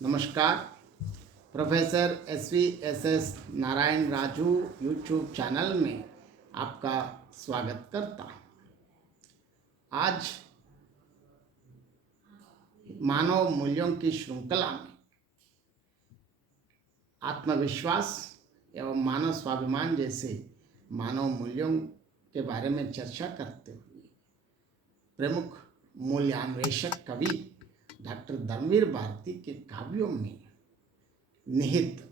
नमस्कार। Professor S Narayan Raju YouTube channel में आपका स्वागत करता हूँ। आज मानव मूल्यों की श्रृंखला में आत्मविश्वास एवं मानव स्वाभिमान जैसे मानव मूल्यों के बारे में चर्चा करते हुए प्रमुख मूल्यान्वेषक कवि डॉक्टर धर्मवीर भारती के काव्यों में निहित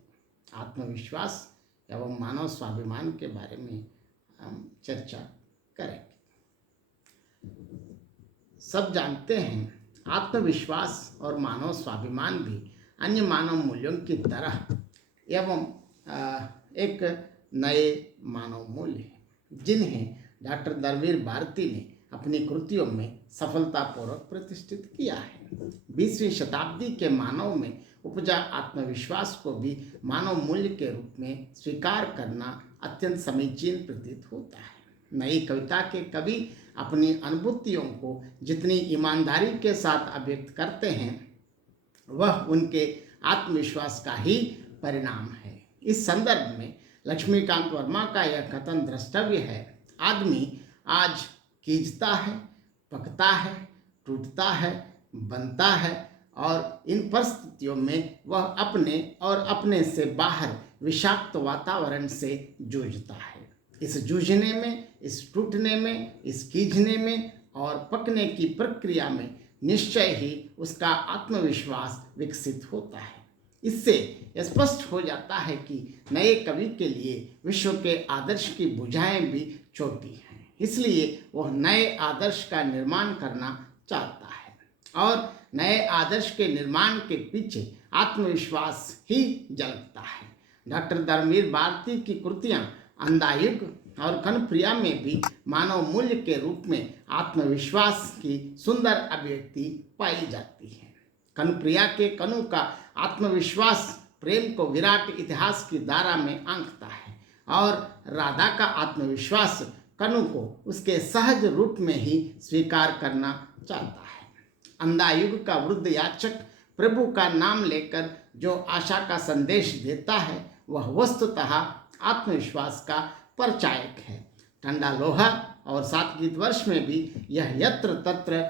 आत्मविश्वास एवं मानव स्वाभिमान के बारे में हम चर्चा करेंगे। सब जानते हैं, आत्मविश्वास और मानव स्वाभिमान भी अन्य मानव मूल्यों की तरह एवं एक नए मानव मूल्य हैं जिन्हें डॉक्टर धर्मवीर भारती ने अपनी कृतियों में सफलतापूर्वक प्रतिष्ठित किया है। 20वीं शताब्दी के मानव में उपजा आत्मविश्वास को भी मानव मूल्य के रूप में स्वीकार करना अत्यंत समीचीन प्रतीत होता है। नई कविता के कवि अपनी अनुभूतियों को जितनी ईमानदारी के साथ अभिव्यक्त करते हैं वह उनके आत्मविश्वास का ही परिणाम है। इस संदर्भ में लक्ष्मीकांत वर्मा का यह कथन द्रष्टव्य है, आदमी आज कीजता है, पकता है, टूटता है, बनता है और इन परिस्थितियों में वह अपने और अपने से बाहर विषाक्त वातावरण से जूझता है। इस जूझने में, इस टूटने में, इस कीझने में और पकने की प्रक्रिया में निश्चय ही उसका आत्मविश्वास विकसित होता है। इससे स्पष्ट हो जाता है कि नए कवि के लिए विश्व के आदर्श की भुजाएं भी छोटी हैं, इसलिए वह नए आदर्श का निर्माण करना चाहता है और नए आदर्श के निर्माण के पीछे आत्मविश्वास ही झलकता है। डॉक्टर धर्मवीर भारती की कृतियां अंधायुग और कनप्रिया में भी मानव मूल्य के रूप में आत्मविश्वास की सुंदर अभिव्यक्ति पाई जाती है। कनप्रिया के कनु का आत्मविश्वास प्रेम को विराट इतिहास की धारा में आंकता है और राधा का आत्मविश्वास कनु को उसके सहज रूप में ही स्वीकार करना चाहता है। अंधायुग का वृद्ध याचक प्रभु का नाम लेकर जो आशा का संदेश देता है वह वस्तुतः आत्मविश्वास का परिचायक है। ठंडा लोहा और सातगीत वर्ष में भी यह यत्र तत्र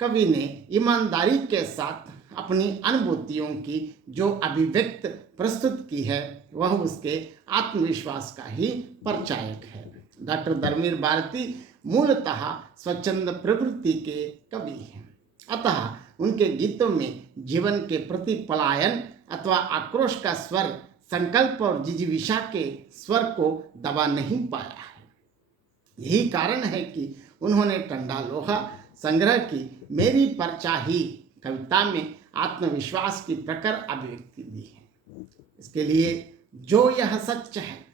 कवि ने ईमानदारी के साथ अपनी अनुभूतियों की जो अभिव्यक्त प्रस्तुत की है वह उसके आत्मविश्वास का ही परिचायक है। डॉक्टर धर्मवीर भारती मूलतः स्वच्छंद प्रवृत्ति के कवि हैं, अतः उनके गीतों में जीवन के प्रति पलायन अथवा आक्रोश का स्वर संकल्प और जिजीविषा के स्वर को दबा नहीं पाया है। यही कारण है कि उन्होंने ठंडा लोहा संग्रह की मेरी परछाई कविता में आत्मविश्वास की प्रखर अभिव्यक्ति दी है। इसके लिए जो यह सच है,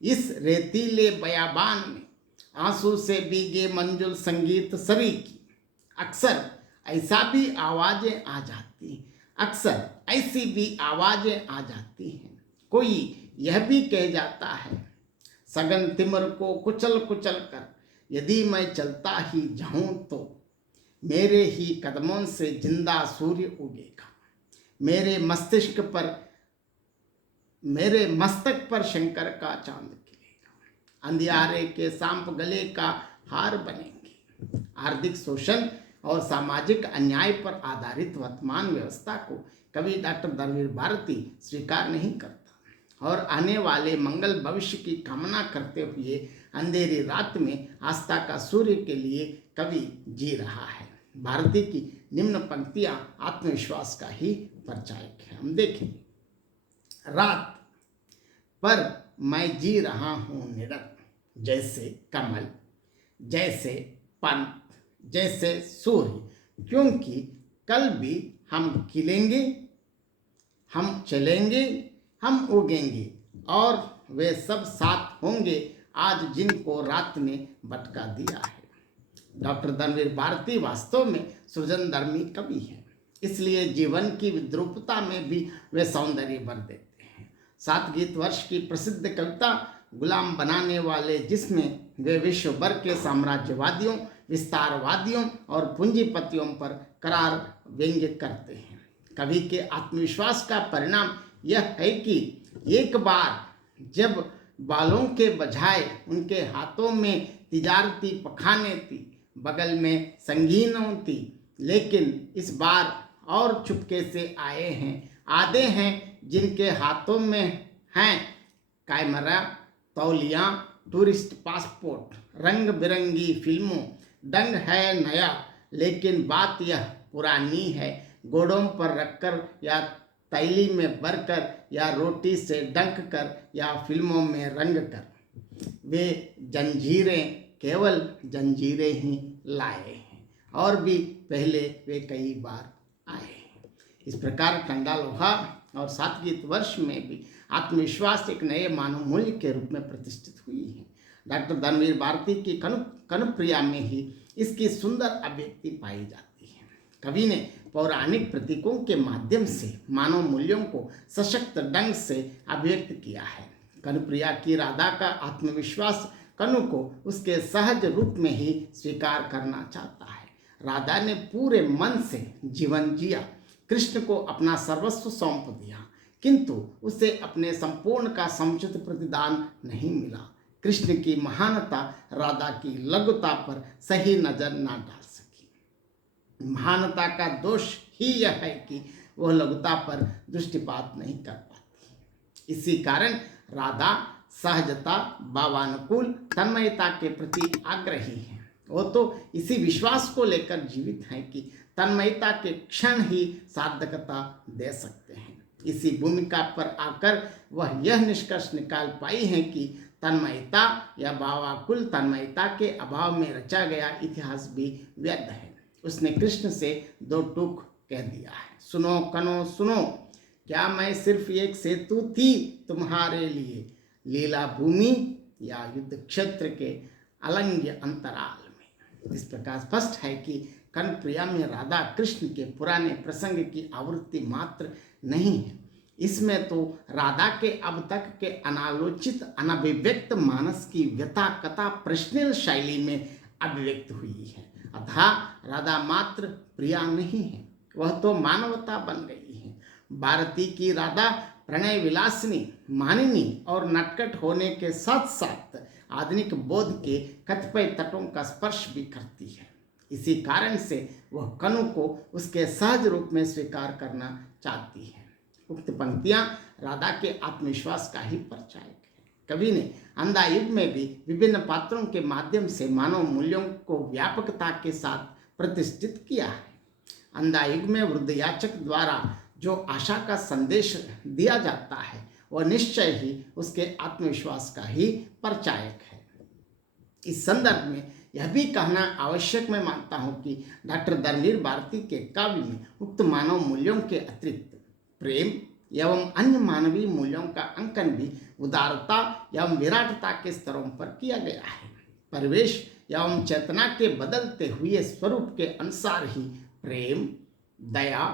इस रेतीले बयाबान में आंसू से भीगे मंजुल संगीत सरी की अक्सर ऐसी भी आवाजें आ जाती हैं। कोई यह भी कह जाता है, सगन तिमर को कुचल कुचल कर यदि मैं चलता ही जाऊं तो मेरे ही कदमों से जिंदा सूर्य उगेगा, मेरे मस्तक पर शंकर का चांद खिलेगा, अंधियारे के सांप गले का हार बनेंगे। आर्थिक शोषण और सामाजिक अन्याय पर आधारित वर्तमान व्यवस्था को कवि डॉक्टर धर्मवीर भारती स्वीकार नहीं करता और आने वाले मंगल भविष्य की कामना करते हुए अंधेरी रात में आस्था का सूर्य के लिए कवि जी रहा है। भारती की निम्न पंक्तियां आत्मविश्वास का ही परिचायक है। हम देखेंगे, रात पर मैं जी रहा हूँ निडर, जैसे कमल, जैसे पंत, जैसे सूर्य, क्योंकि कल भी हम खिलेंगे, हम चलेंगे, हम उगेंगे और वे सब साथ होंगे आज जिनको रात ने भटका दिया है। डॉक्टर धर्मवीर भारती वास्तव में सृजनधर्मी कवि हैं, इसलिए जीवन की विद्रूपता में भी वे सौंदर्य भर देते हैं। सातगीत वर्ष की प्रसिद्ध कविता गुलाम बनाने वाले, जिसमें वे विश्व भर के साम्राज्यवादियों, विस्तारवादियों और पूंजीपतियों पर करार व्यंग्य करते हैं। कवि के आत्मविश्वास का परिणाम यह है कि एक बार जब बालों के बजाय उनके हाथों में तिजारती पखाने थी, बगल में संगीनों थी, लेकिन इस बार और चुपके से आए हैं। आधे हैं जिनके हाथों में हैं कैमरा, तौलिया, टूरिस्ट पासपोर्ट, रंग बिरंगी फिल्मों। डंग है नया, लेकिन बात यह पुरानी है। घोड़ों पर रखकर या तैली में भरकर या रोटी से डंक कर या फिल्मों में रंग कर, वे जंजीरें केवल जंजीरें ही लाए हैं और भी पहले वे कई बार आए हैं। इस प्रकार ठंडा लोहा और सातवीं वर्ष में भी आत्मविश्वास एक नए मानव मूल्य के रूप में प्रतिष्ठित हुई है। डॉक्टर धर्मवीर भारती की कनुप्रिया में ही इसकी सुंदर अभिव्यक्ति पाई जाती है। कवि ने पौराणिक प्रतीकों के माध्यम से मानव मूल्यों को सशक्त ढंग से अभिव्यक्त किया है। कनुप्रिया की राधा का आत्मविश्वास कनु को उसके सहज रूप में ही स्वीकार करना चाहता है। राधा ने पूरे मन से जीवन जिया, कृष्ण को अपना सर्वस्व सौंप दिया, किंतु उसे अपने संपूर्ण का समुचित प्रतिदान नहीं मिला। कृष्ण की महानता राधा की लघुता पर सही नजर न डाल सकी। महानता का दोष ही यह है कि वह लघुता पर दृष्टिपात नहीं कर पाती। इसी कारण राधा सहजता, भावानुकूल, तन्मयता के प्रति आग्रही है। वो तो इसी विश्वास को लेकर जीवित हैं कि तन्मयता के क्षण ही सार्थकता दे सकते हैं। इसी भूमिका पर आकर वह यह निष्कर्ष निकाल पाई है कि तन्मयता या भावाकुल तन्मयता के अभाव में रचा गया इतिहास भी व्यर्थ है। उसने कृष्ण से दो टूक कह दिया है, सुनो कनो सुनो, क्या मैं सिर्फ एक सेतु थी तुम्हारे लिए, लीला भूमि या युद्ध क्षेत्र के अलंघ्य अंतराल में। इस प्रकार स्पष्ट है कि कनुप्रिया में राधा कृष्ण के पुराने प्रसंग की आवृत्ति मात्र नहीं है, इसमें तो राधा के अब तक के अनालोचित अनभिव्यक्त मानस की व्यथा कथा प्रश्नल शैली में अभिव्यक्त हुई है। अतः राधा मात्र प्रिया नहीं है, वह तो मानवता बन गई है। भारती की राधा प्रणय विलासिनी, मानिनी और नटखट होने के साथ साथ आधुनिक बोध के कतिपय तटों का स्पर्श भी करती है। इसी कारण से वह कनु को उसके सहज रूप में स्वीकार करना चाहती है। उक्त पंक्तियां राधा के आत्मविश्वास का ही परिचायक है। कवि ने अंधा युग में भी विभिन्न पात्रों के माध्यम से मानव मूल्यों को व्यापकता के साथ प्रतिष्ठित किया है। अंधा युग में वृद्ध याचक द्वारा जो आशा का संदेश दिया जाता है वह निश्चय ही उसके आत्मविश्वास का ही परिचायक है। इस संदर्भ में यह भी कहना आवश्यक मैं मानता हूँ कि डॉक्टर धर्मवीर भारती के काव्य में उक्त मानव मूल्यों के अतिरिक्त प्रेम एवं अन्य मानवीय मूल्यों का अंकन भी उदारता एवं विराटता के स्तरों पर किया गया है। परिवेश एवं चेतना के बदलते हुए स्वरूप के अनुसार ही प्रेम, दया,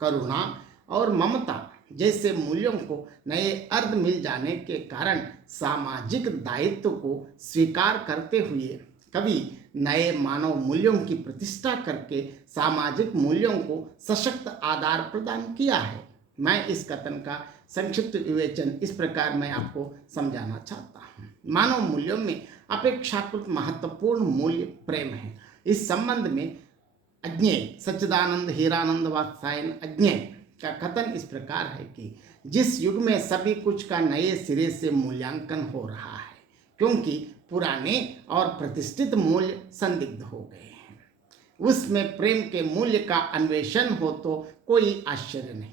करुणा और ममता जैसे मूल्यों को नए अर्थ मिल जाने के कारण सामाजिक दायित्व को स्वीकार करते हुए कवि नए मानव मूल्यों की प्रतिष्ठा करके सामाजिक मूल्यों को सशक्त आधार प्रदान किया है। मैं इस कथन का संक्षिप्त विवेचन इस प्रकार मैं आपको समझाना चाहता हूँ। मानव मूल्यों में अपेक्षाकृत महत्वपूर्ण मूल्य प्रेम है। इस संबंध में अज्ञेय सच्चिदानंद हीरानंद वात्सायन अज्ञेय का कथन इस प्रकार है कि जिस युग में सभी कुछ का नए सिरे से मूल्यांकन हो रहा है, क्योंकि पुराने और प्रतिष्ठित मूल्य संदिग्ध हो गए हैं, उसमें प्रेम के मूल्य का अन्वेषण हो तो कोई आश्चर्य नहीं।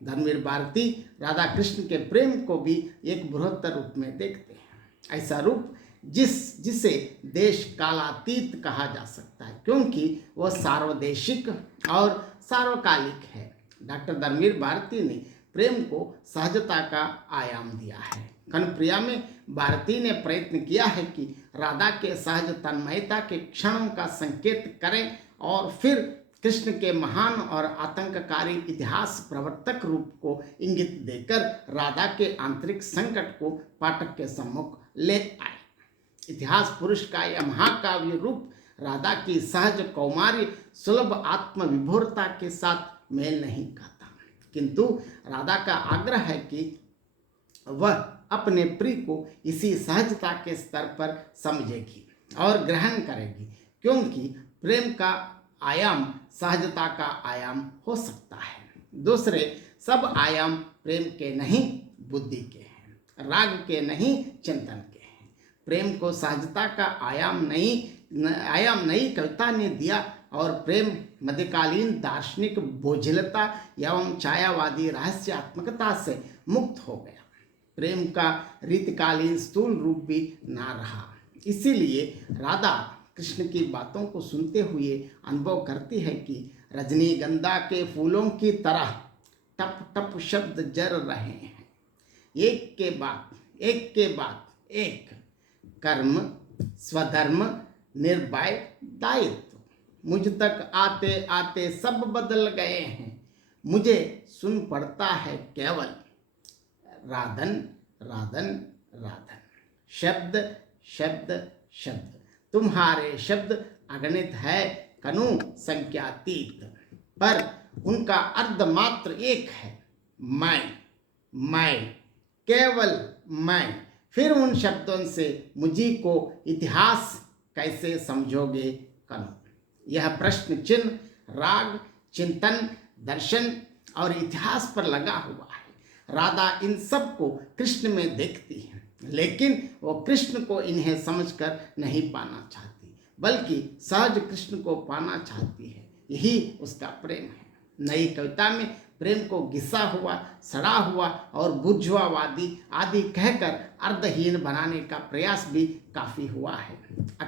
धर्मवीर भारती राधा कृष्ण के प्रेम को भी एक बृहत्तर रूप में देखते हैं, ऐसा रूप जिसे देश कालातीत कहा जा सकता है, क्योंकि वह सार्वदेशिक और सार्वकालिक है। डॉक्टर धर्मवीर भारती ने प्रेम को सहजता का आयाम दिया है। कनुप्रिया में भारती ने प्रयत्न किया है कि राधा के सहज तन्मयता के क्षणों का संकेत करें और फिर कृष्ण के महान और आतंककारी इतिहास प्रवर्तक रूप को इंगित देकर राधा के आंतरिक संकट को पाठक के सम्मुख ले आए। इतिहास पुरुष का यह महाकाव्य रूप राधा की सहज कौमार्य सुलभ आत्मविभोरता के साथ मेल नहीं खाता, किंतु राधा का आग्रह है कि वह अपने प्रिय को इसी सहजता के स्तर पर समझेगी और ग्रहण करेगी, क्योंकि प्रेम का आयाम सहजता का आयाम हो सकता है। दूसरे सब आयाम प्रेम के नहीं बुद्धि के हैं, राग के नहीं चिंतन के हैं। प्रेम को सहजता का आयाम नई कविता ने दिया और प्रेम मध्यकालीन दार्शनिक बोझिलता एवं छायावादी रहस्यात्मकता से मुक्त हो गया। प्रेम का रीतिकालीन स्थूल रूप भी ना रहा। इसीलिए राधा कृष्ण की बातों को सुनते हुए अनुभव करती है कि रजनीगंधा के फूलों की तरह टप टप शब्द जर रहे हैं, एक के बाद एक, कर्म, स्वधर्म, निर्भय, दायित्व। मुझ तक आते आते सब बदल गए हैं, मुझे सुन पड़ता है केवल राधन राधन राधन। शब्द शब्द शब्द, तुम्हारे शब्द अगणित है कनु संख्यातीत, पर उनका अर्ध मात्र एक है, मैं, केवल मैं। फिर उन शब्दों से मुझी को इतिहास कैसे समझोगे कनु? यह प्रश्न चिन्ह राग, चिंतन, दर्शन और इतिहास पर लगा हुआ है। राधा इन सब को कृष्ण में देखती है, लेकिन वो कृष्ण को इन्हें समझकर नहीं पाना चाहती, बल्कि सहज कृष्ण को पाना चाहती है। यही उसका प्रेम है। नई कविता में प्रेम को घिसा हुआ, सड़ा हुआ और बुर्जुआवादी आदि कहकर अर्धहीन बनाने का प्रयास भी काफी हुआ है।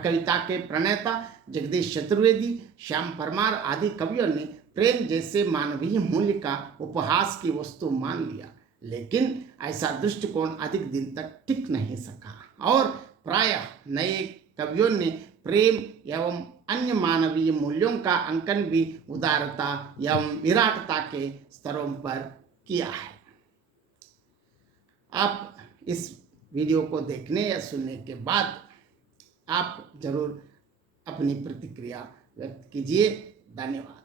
कविता के प्रणेता जगदीश चतुर्वेदी, श्याम परमार आदि कवियों ने प्रेम जैसे मानवीय मूल्य का उपहास की वस्तु मान लिया, लेकिन ऐसा दृष्टिकोण अधिक दिन तक टिक नहीं सका और प्रायः नए कवियों ने प्रेम एवं अन्य मानवीय मूल्यों का अंकन भी उदारता एवं विराटता के स्तरों पर किया है। आप इस वीडियो को देखने या सुनने के बाद आप जरूर अपनी प्रतिक्रिया व्यक्त कीजिए। धन्यवाद।